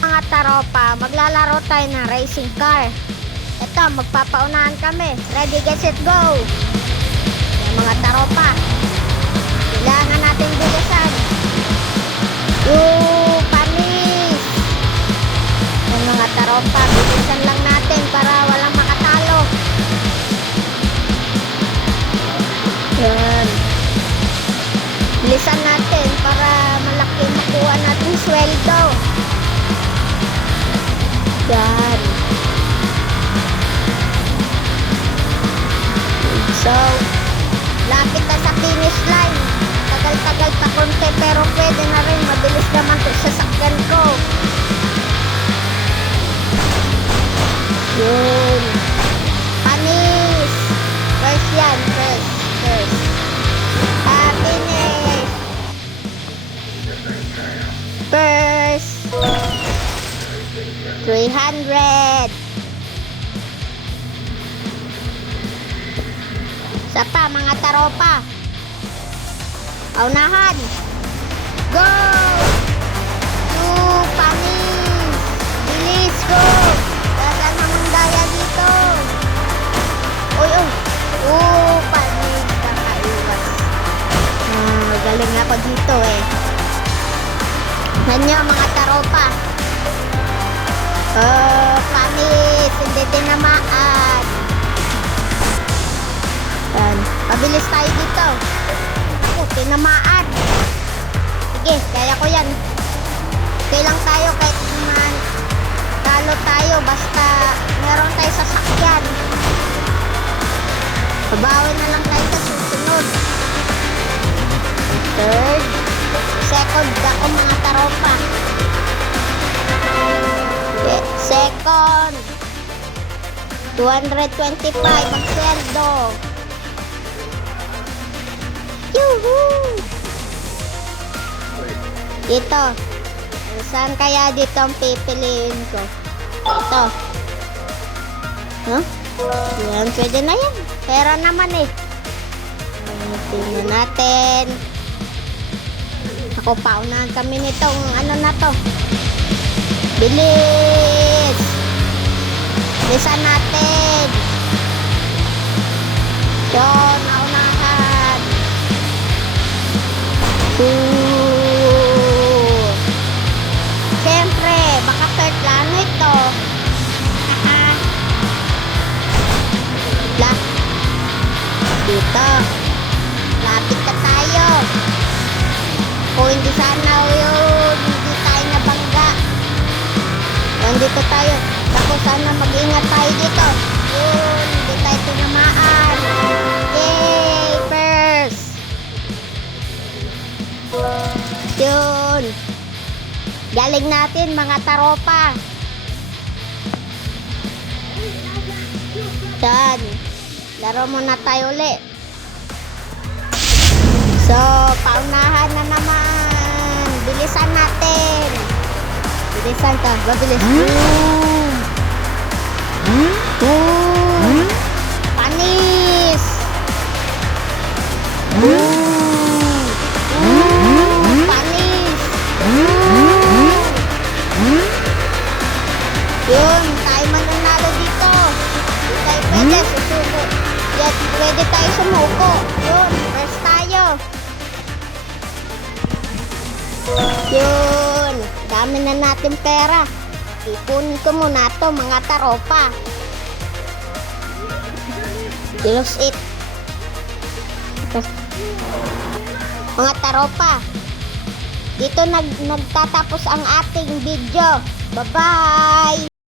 Mga taropa, maglalaro tayo ng racing car. Ito, magpapaunahan kami. Ready, get, set, go! Yan, mga taropa. Kailangan natin bilisan. Panis! Yan, mga taropa, bilisan lang natin para walang makatalo. Yan. Bilisan natin para malaki makuha natin sweldo. Yan. So, lapit na sa finish line. Tagal-tagal pa konti pero pwede na rin. Mabilis naman ito sa sakyan ko. Yun. Panis. First yan. First. Finish. First. 300. Isa pa, mga taropa. Aunahan. Go! Panis. Bilis, go! Dagan namang daya dito. Uy. Panis. Kakaiwas. Galing ako dito eh. Nanyo, mga taropa. Panis. Hindi tinamaan. Yan. Pabilis tayo dito. Tinamaan. Sige, kaya ko yan. Okay lang tayo kahit naman talo tayo. Basta meron tayo sasakyan. Babawi na lang tayo sa susunod. Third. Second ako, mga taropa. Okay. Second. 225 ang sweldo. Yuhuu! Dito. Saan kaya dito ang pipiliin ko? Ito. Huh? Yan, pwede na yan. Pera naman eh. Tingnan natin. Ako, paunahan kami nitong ano na to. Bilis! Bilisan natin. So, naunahan. Siyempre, baka third lang ito. Dito. Lapit na tayo. Kung hindi sana yun, hindi tayo nabangga. Nandito tayo. Ako sana mag-ingat tayo dito. Yun, hindi tayo tinamaan. Yay! First! Yun. Galing natin, mga taropa. Yan. Laro muna tayo ulit. So, paunahan na naman. Bilisan natin. Bilisan ka. Babilis. Panis. Yun, tayo mananalo dito. Hindi tayo pwede susuko. Yan, pwede tayo sumuko. Yun, first tayo. Yun, dami na natin pera. Ipunin ko muna to, mga taropa. Kilos it. Mga taropa, dito nagtatapos ang ating video. Bye-bye!